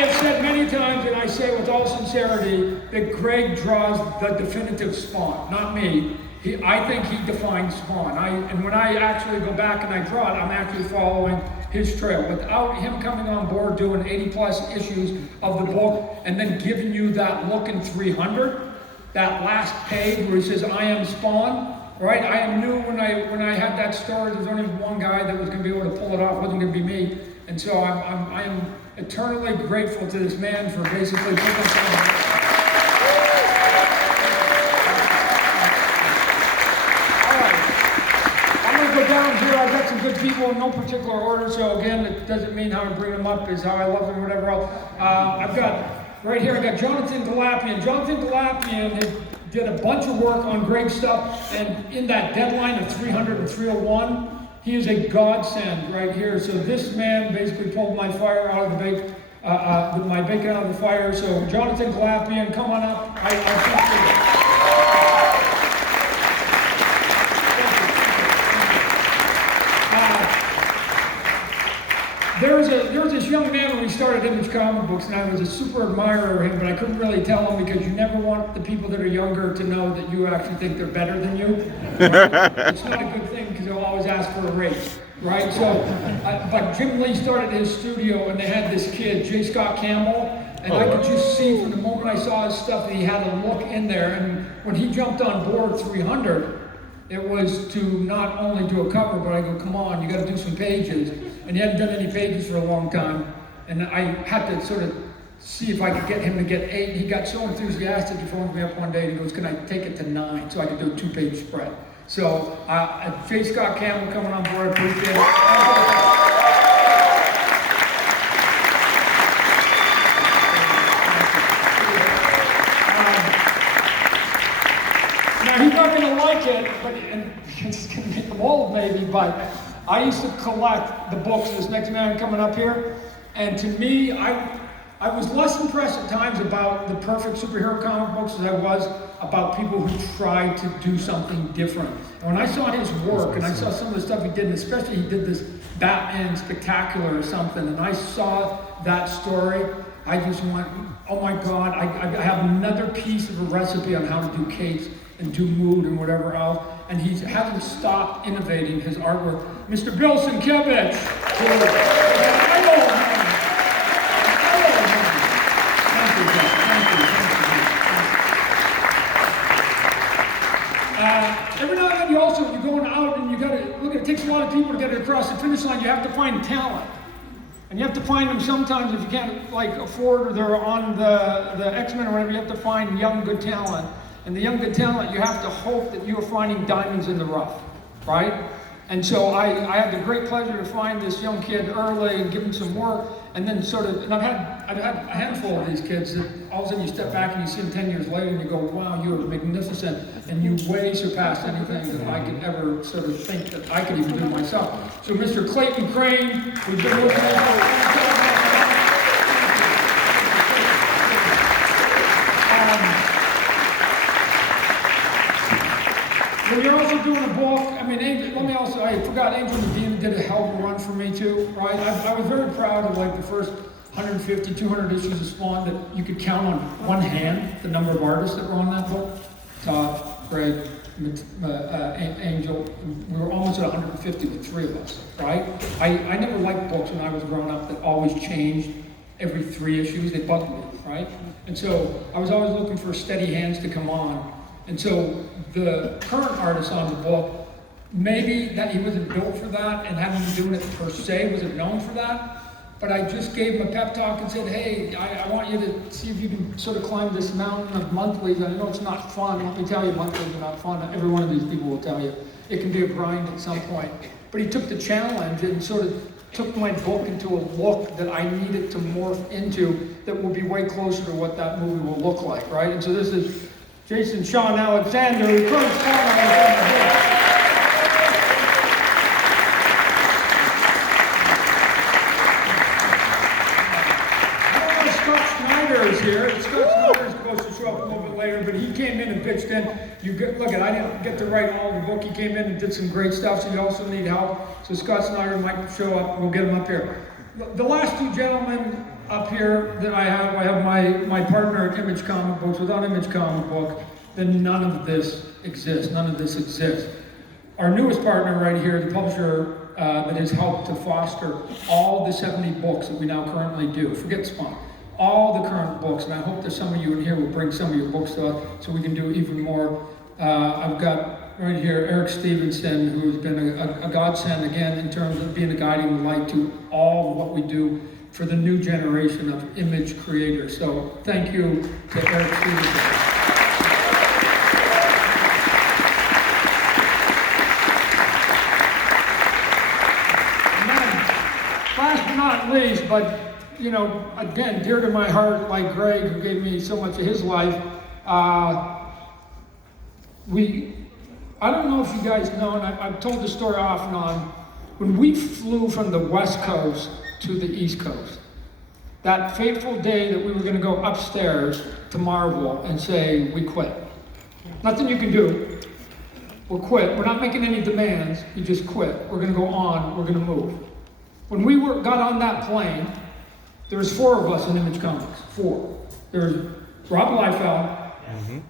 have said many times, and I say with all sincerity, that Greg draws the definitive Spawn, not me. I think he defines Spawn. And when I actually go back and I draw it, I'm actually following his trail. Without him coming on board, doing 80 plus issues of the book, and then giving you that look in 300, that last page where he says, I am Spawn, right? I knew when I had that story, there's only one guy that was going to be able to pull it off. It wasn't going to be me. And so I am eternally grateful to this man for basically putting something. Down here, I've got some good people in no particular order, so again, it doesn't mean how I bring them up is how I love them or whatever else. I've got, right here, I got Jonathan Galapian. Jonathan Galapian did a bunch of work on Greg's stuff, and in that deadline of 300 and 301, he is a godsend right here. So this man basically pulled my fire out of the bacon, my bacon out of the fire. So Jonathan Galapian, come on up. I appreciate it. There was this young man when we started Image Comic Books, and I was a super admirer of him, but I couldn't really tell him because you never want the people that are younger to know that you actually think they're better than you. Right? It's not a good thing because they'll always ask for a raise, right? So, but Jim Lee started his studio, and they had this kid, J. Scott Campbell, and I could just see from the moment I saw his stuff that he had a look in there, and when he jumped on board 300, it was to not only do a cover, but I go, come on, you got to do some pages. And he hadn't done any pages for a long time. And I had to sort of see if I could get him to get 8. He got so enthusiastic, he phoned me up one day and he goes, can I take it to 9 so I could do a 2-page spread? So, J. Scott Campbell coming on board, appreciate it. He's not going to like it, but it's going to make them old maybe, but I used to collect the books of this next man coming up here, and to me, I was less impressed at times about the perfect superhero comic books as I was about people who tried to do something different. And when I saw his work, and I saw some of the stuff he did, and especially he did this Batman Spectacular or something, and I saw that story, I just went, oh my God, I have another piece of a recipe on how to do capes and do mood and whatever else, and he hasn't stopped innovating his artwork. Mr. Bill Sienkiewicz. Every now and then you're going out and you gotta, look, it takes a lot of people to get it across the finish line. You have to find talent. And you have to find them sometimes if you can't afford or they're on the X-Men or whatever, you have to find young, good talent. And the young good talent, you have to hope that you're finding diamonds in the rough, right? And so I had the great pleasure to find this young kid early and give him some work, and then and I've had a handful of these kids that all of a sudden you step back and you see them 10 years later and you go, wow, you are magnificent, and you way surpassed anything that I could ever sort of think that I could even do myself. So Mr. Clayton Crane, we've been working on when you're also doing a book, I mean, I forgot Angel Medina did a hell of a run for me too, right? I was very proud of the first 150, 200 issues of Spawn that you could count on one hand, the number of artists that were on that book. Todd, Greg, Angel, we were almost at 150 with 3 of us, right? I never liked books when I was growing up that always changed every 3 issues. They bugged me, right? And so I was always looking for steady hands to come on. And so the current artist on the book, maybe that he wasn't built for that and hadn't been doing it per se, wasn't known for that. But I just gave him a pep talk and said, hey, I want you to see if you can sort of climb this mountain of monthlies. I know it's not fun. Let me tell you, monthlies are not fun. Every one of these people will tell you it can be a grind at some point. But he took the challenge and sort of took my book into a look that I needed to morph into that will be way closer to what that movie will look like, right? And so this is Jason Sean Alexander, who current Spawn Alexander. Scott Snyder is here. Scott Snyder is supposed to show up a little bit later, but he came in and pitched in. Look, I didn't get to write all the book. He came in and did some great stuff, so you also need help. So Scott Snyder might show up. We'll get him up here. The last 2 gentlemen, up here that I have my partner at Image Comic Books. Without Image Comic Book, then none of this exists. None of this exists. Our newest partner right here, the publisher that has helped to foster all the 70 books that we now currently do. Forget Spawn. All the current books, and I hope that some of you in here will bring some of your books to us so we can do even more. I've got right here Eric Stevenson, who's been a godsend again in terms of being a guiding light to all of what we do for the new generation of image creators. So thank you to Eric Stevenson. Last but not least, but you know, again, dear to my heart, like Greg, who gave me so much of his life, I don't know if you guys know, and I've told the story off and on, when we flew from the West Coast to the East Coast, that fateful day that we were going to go upstairs to Marvel and say, we quit. Nothing you can do. We'll quit. We're not making any demands. You just quit. We're going to go on. We're going to move. When we got on that plane, there was 4 of us in Image Comics. 4. There was Rob Liefeld,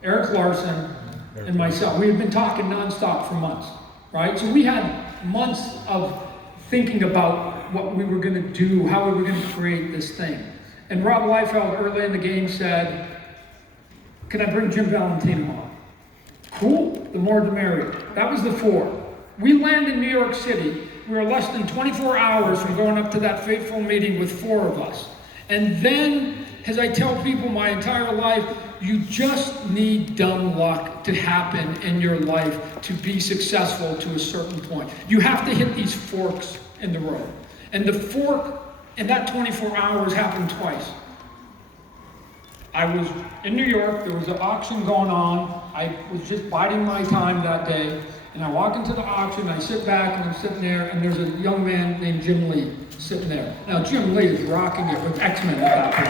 Eric Larson, and myself. We had been talking nonstop for months, right? So we had months of thinking about what we were going to do, how we were going to create this thing. And Rob Liefeld early in the game said, can I bring Jim Valentino on? Cool, the more the merrier. That was the 4. We land in New York City. We were less than 24 hours from going up to that fateful meeting with 4 of us. And then, as I tell people my entire life, you just need dumb luck to happen in your life to be successful to a certain point. You have to hit these forks in the road. And the fork in that 24 hours happened twice. I was in New York, there was an auction going on. I was just biding my time that day. And I walk into the auction, I sit back, and I'm sitting there, and there's a young man named Jim Lee sitting there. Now, Jim Lee is rocking it with X-Men at that point.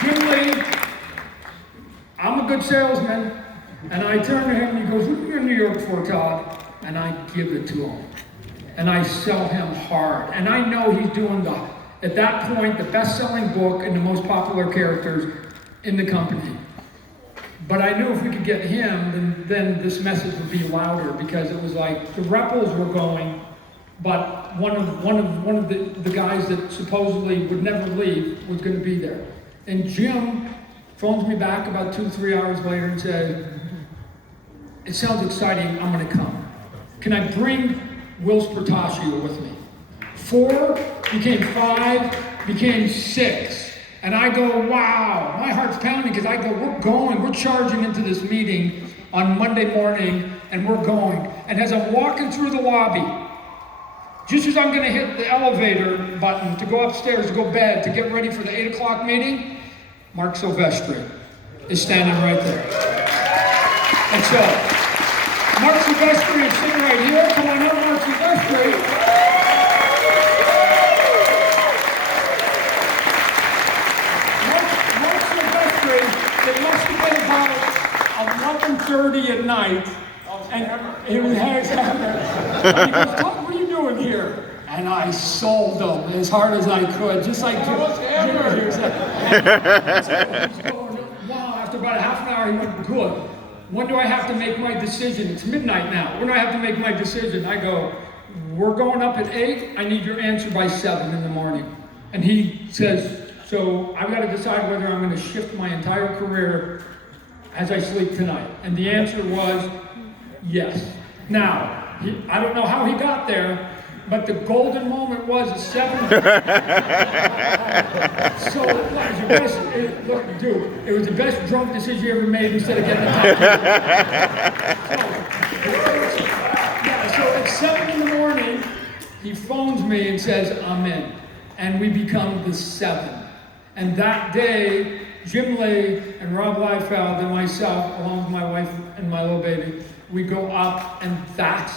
Jim Lee, I'm a good salesman, and I turn to him, and he goes, what are you in New York for, Todd? And I give it to him. And I sell him hard. And I know he's doing at that point, the best-selling book and the most popular characters in the company. But I knew if we could get him, then this message would be louder, because it was like the Rebels were going, but one of the guys that supposedly would never leave was going to be there. And Jim phones me back about 2-3 hours later and said, it sounds exciting, I'm going to come. Can I bring Will Spertaccio with me? 4 became 5, became 6. And I go, wow, my heart's pounding, because I go, we're charging into this meeting on Monday morning, and we're going. And as I'm walking through the lobby, just as I'm gonna hit the elevator button to go upstairs, to go to bed, to get ready for the 8 o'clock meeting, Mark Silvestri is standing right there. And so, Mark Silvestri is sitting right here. Come on up, Mark Silvestri. It must have been about 11:30 at night, and he was hammered. And he goes, Todd, what are you doing here? And I sold him as hard as I could, just like Jim. Wow, after about a half an hour, he went, good. When do I have to make my decision? It's midnight now. When do I have to make my decision? I go, we're going up at 8. I need your answer by 7 in the morning. And he says, so I've got to decide whether I'm going to shift my entire career as I sleep tonight. And the answer was yes. Now, I don't know how he got there, but the golden moment was at 7. So it was the best drunk decision you ever made instead of getting a so at 7 in the morning, he phones me and says, I'm in. And we become the 7. And that day, Jim Lee and Rob Liefeld and myself, along with my wife and my little baby, we go up, and that's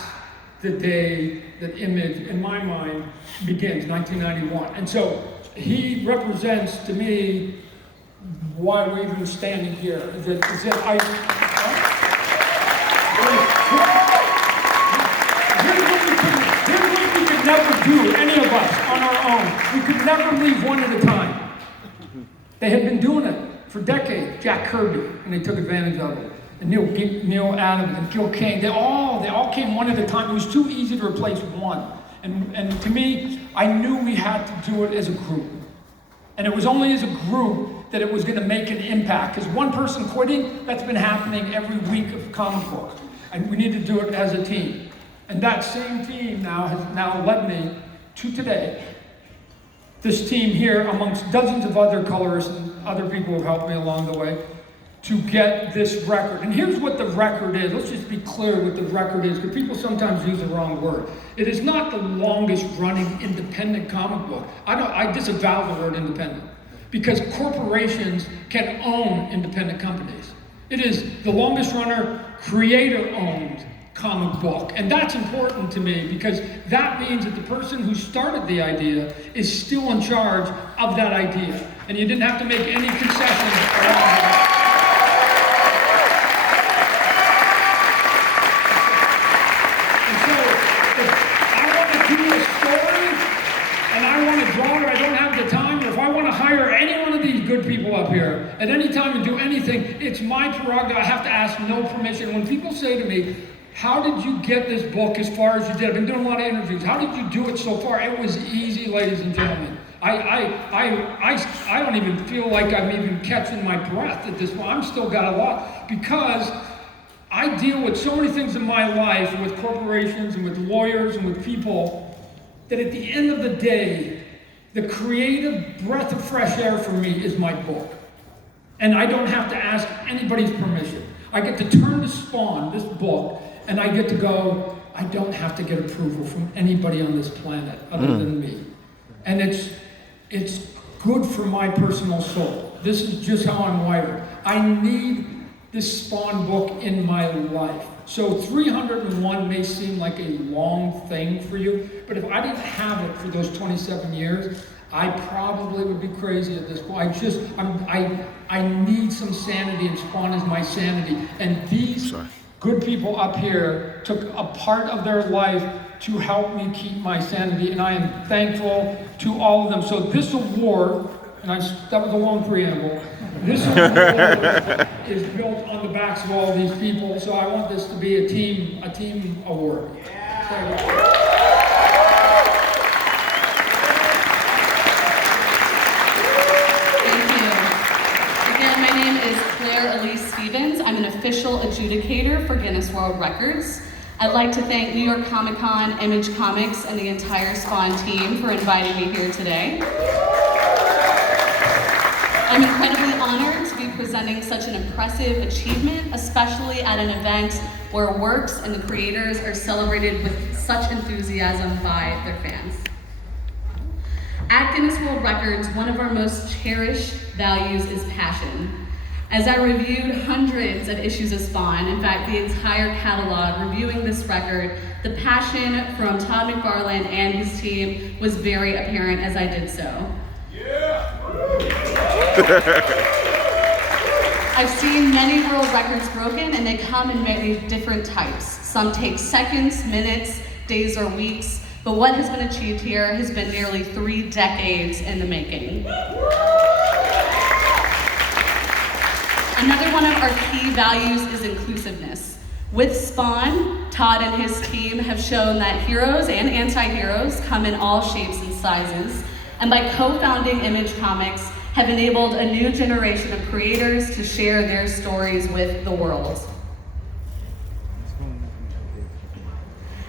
the day that Image, in my mind, begins, 1991. And so he represents to me why we're even standing here. Is that here's what we could never do, any of us, on our own. We could never leave one at a time. They had been doing it for decades. Jack Kirby, and they took advantage of it. And Neil Adams and Gil Kane, they all came one at a time. It was too easy to replace one. And to me, I knew we had to do it as a group. And it was only as a group that it was going to make an impact. Because one person quitting, that's been happening every week of comic book. And we need to do it as a team. And that same team has now led me to today. This team here, amongst dozens of other colorists and other people who have helped me along the way, to get this record. And here's what the record is. Let's just be clear what the record is, because people sometimes use the wrong word. It is not the longest running independent comic book. I disavow the word independent, because corporations can own independent companies. It is the longest runner, creator-owned comic book. And that's important to me, because that means that the person who started the idea is still in charge of that idea. And you didn't have to make any concessions around that. Good people up here at any time and do anything, it's my prerogative. I have to ask no permission. When people say to me, how did you get this book as far as you did? I've been doing a lot of interviews. How did you do it so far? It was easy, ladies and gentlemen. I don't even feel like I'm even catching my breath at this point. I'm still got a lot, because I deal with so many things in my life, with corporations and with lawyers and with people, that at the end of the day, the creative breath of fresh air for me is my book. And I don't have to ask anybody's permission. I get to turn to Spawn, this book, and I get to go, I don't have to get approval from anybody on this planet other than me. And it's good for my personal soul. This is just how I'm wired. I need this Spawn book in my life. So 301 may seem like a long thing for you, but if I didn't have it for those 27 years, I probably would be crazy at this point. I need some sanity, and Spawn is my sanity. And these good people up here took a part of their life to help me keep my sanity, and I am thankful to all of them. So this award, and that was a long preamble, this award is built on the backs of all these people, so I want this to be a team award. I'm an official adjudicator for Guinness World Records. I'd like to thank New York Comic Con, Image Comics, and the entire Spawn team for inviting me here today. I'm incredibly honored to be presenting such an impressive achievement, especially at an event where works and the creators are celebrated with such enthusiasm by their fans. At Guinness World Records, one of our most cherished values is passion. As I reviewed hundreds of issues of Spawn, in fact, the entire catalog, reviewing this record, the passion from Todd McFarland and his team was very apparent as I did so. Yeah! I've seen many world records broken, and they come in many different types. Some take seconds, minutes, days, or weeks, but what has been achieved here has been nearly 3 decades in the making. Another one of our key values is inclusiveness. With Spawn, Todd and his team have shown that heroes and anti-heroes come in all shapes and sizes, and by co-founding Image Comics, have enabled a new generation of creators to share their stories with the world.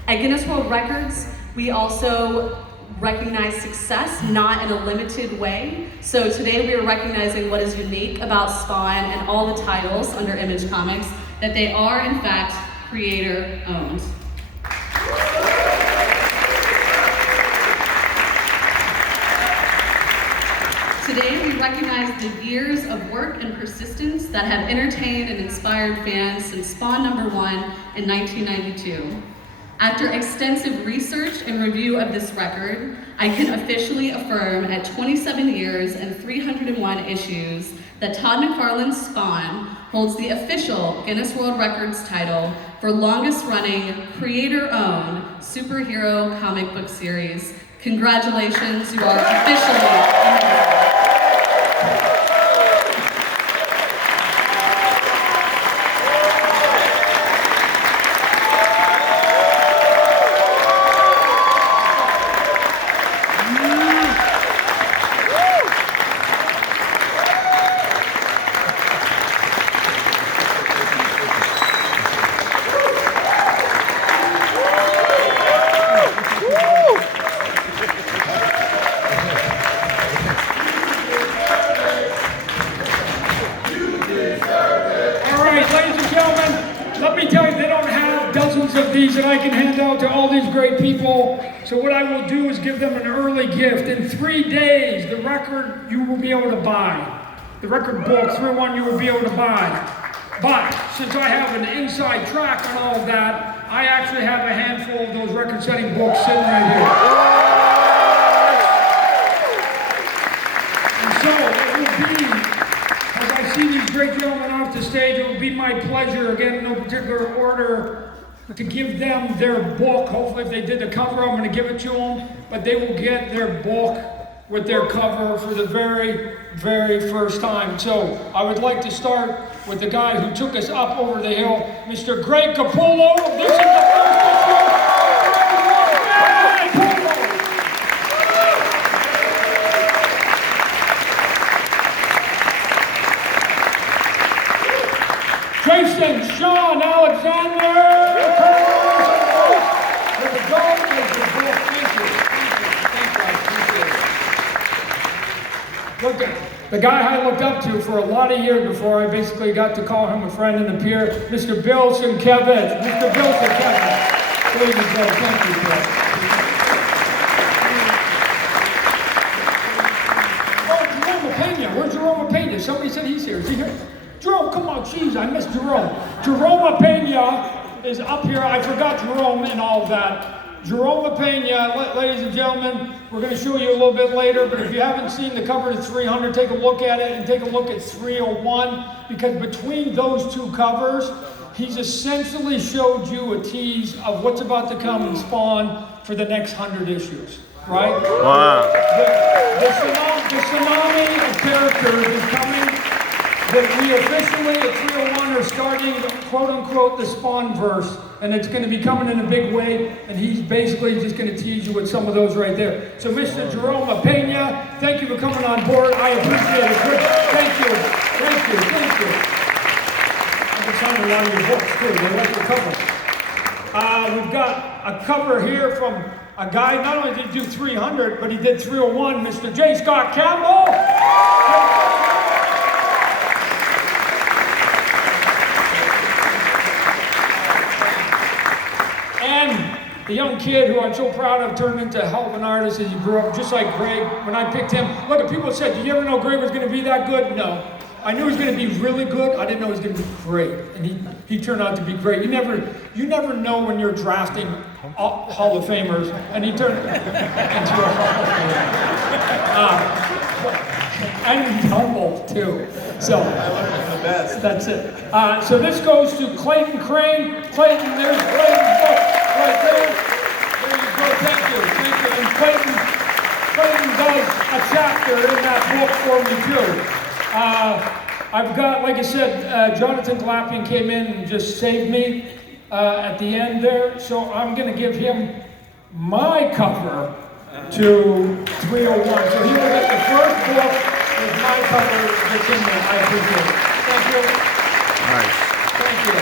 At Guinness World Records, we also recognize success, not in a limited way. So today we are recognizing what is unique about Spawn and all the titles under Image Comics, that they are in fact creator owned. Today we recognize the years of work and persistence that have entertained and inspired fans since Spawn #1 in 1992. After extensive research and review of this record, I can officially affirm at 27 years and 301 issues that Todd McFarland's Spawn holds the official Guinness World Records title for longest running, creator-owned superhero comic book series Congratulations, you are officially amazing. Of these that I can hand out to all these great people. So what I will do is give them an early gift. In 3 days, the record you will be able to buy. The record book, 301, you will be able to buy. But since I have an inside track on all of that, I actually have a handful of those record-setting books sitting right here. And so it will be, as I see these great gentlemen off the stage, it will be my pleasure, again, in no particular order, to give them their book. Hopefully if they did the cover, I'm going to give it to them, but they will get their book with their cover for the very, very first time. So I would like to start with the guy who took us up over the hill, Mr. Greg Capullo. This is the first issue. Jason, Sean, Alexander. Look, the guy I looked up to for a lot of years before I basically got to call him a friend and a peer, Mr. Bill Sienkiewicz. Mr. Bill Sienkiewicz. There you go. Thank you, Bill. Oh, Jerome Pena. Where's Jerome Pena? Somebody said he's here. Is he here? Jerome, come on, jeez, I missed Jerome. Jerome Pena is up here. I forgot Jerome and all of that. Jerome Pena, ladies and gentlemen, we're going to show you a little bit later, but if you haven't seen the cover to 300, take a look at it and take a look at 301, because between those two covers, he's essentially showed you a tease of what's about to come and spawn for the next 100 issues, right? Wow. The tsunami of characters is coming. That we officially at 301 are starting, quote unquote, the Spawn verse, and it's going to be coming in a big way, and he's basically just going to tease you with some of those right there. So Mr. Jerome Pena, thank you for coming on board. I appreciate it. Thank you. I've been signing a lot of your books too. They like your cover. We've got a cover here from a guy, not only did he do 300, but he did 301, Mr. J. Scott Campbell. The young kid who I'm so proud of turned into a hell of an artist as he grew up, just like Greg. When I picked him, look, people said, did you ever know Greg was going to be that good? No. I knew he was going to be really good. I didn't know he was going to be great. And he turned out to be great. You never know when you're drafting Hall of Famers, and he turned into a Hall of Famer. And he's humble, too. So, that's it. So this goes to Clayton Crane. Clayton, there's Clayton's book. Right there you go, thank you. And Clayton does a chapter in that book for me too. I've got, like I said, Jonathan Glapian came in and just saved me at the end there, so I'm going to give him my cover to 301. So he will get the first book with my cover that's in there. I appreciate it. Thank you. Nice. Thank you.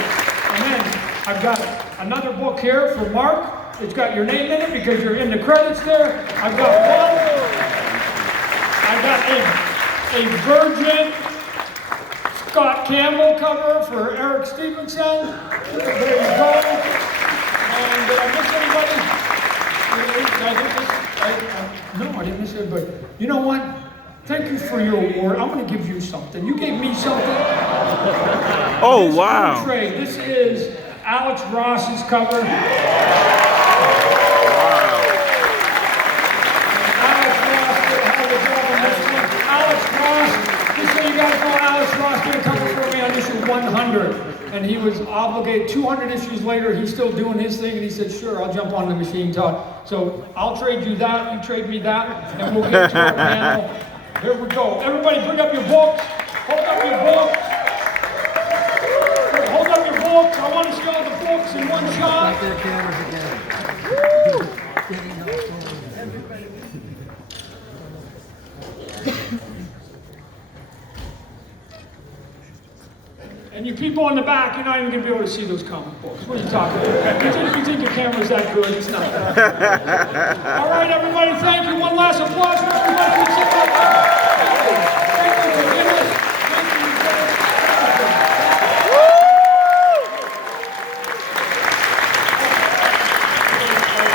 And then I've got another book here for Mark. It's got your name in it because you're in the credits there. I've got a Virgin Scott Campbell cover for Eric Stevenson. There you go. And did I miss anybody? No, I didn't miss anybody. You know what? Thank you for your award. I'm going to give you something. You gave me something. Oh, wow. This is Alex Ross's cover. Wow. Alex Ross did a hell of a job on this one. Alex Ross, just so you guys know, Alex Ross did a cover for me on issue 100. and he was obligated. 200 issues later, he's still doing his thing, and he said, "Sure, I'll jump on the machine, Todd." So I'll trade you that, you trade me that, and we'll get to our panel. Here we go. Everybody, bring up your books. Hold up your books. Hold up your books. I want to see all the books in one shot. Their cameras again. And you people in the back, you're not even going to be able to see those comic books. What are you talking about? You think your camera's that good? It's not. All right, everybody, thank you. One last applause for everybody.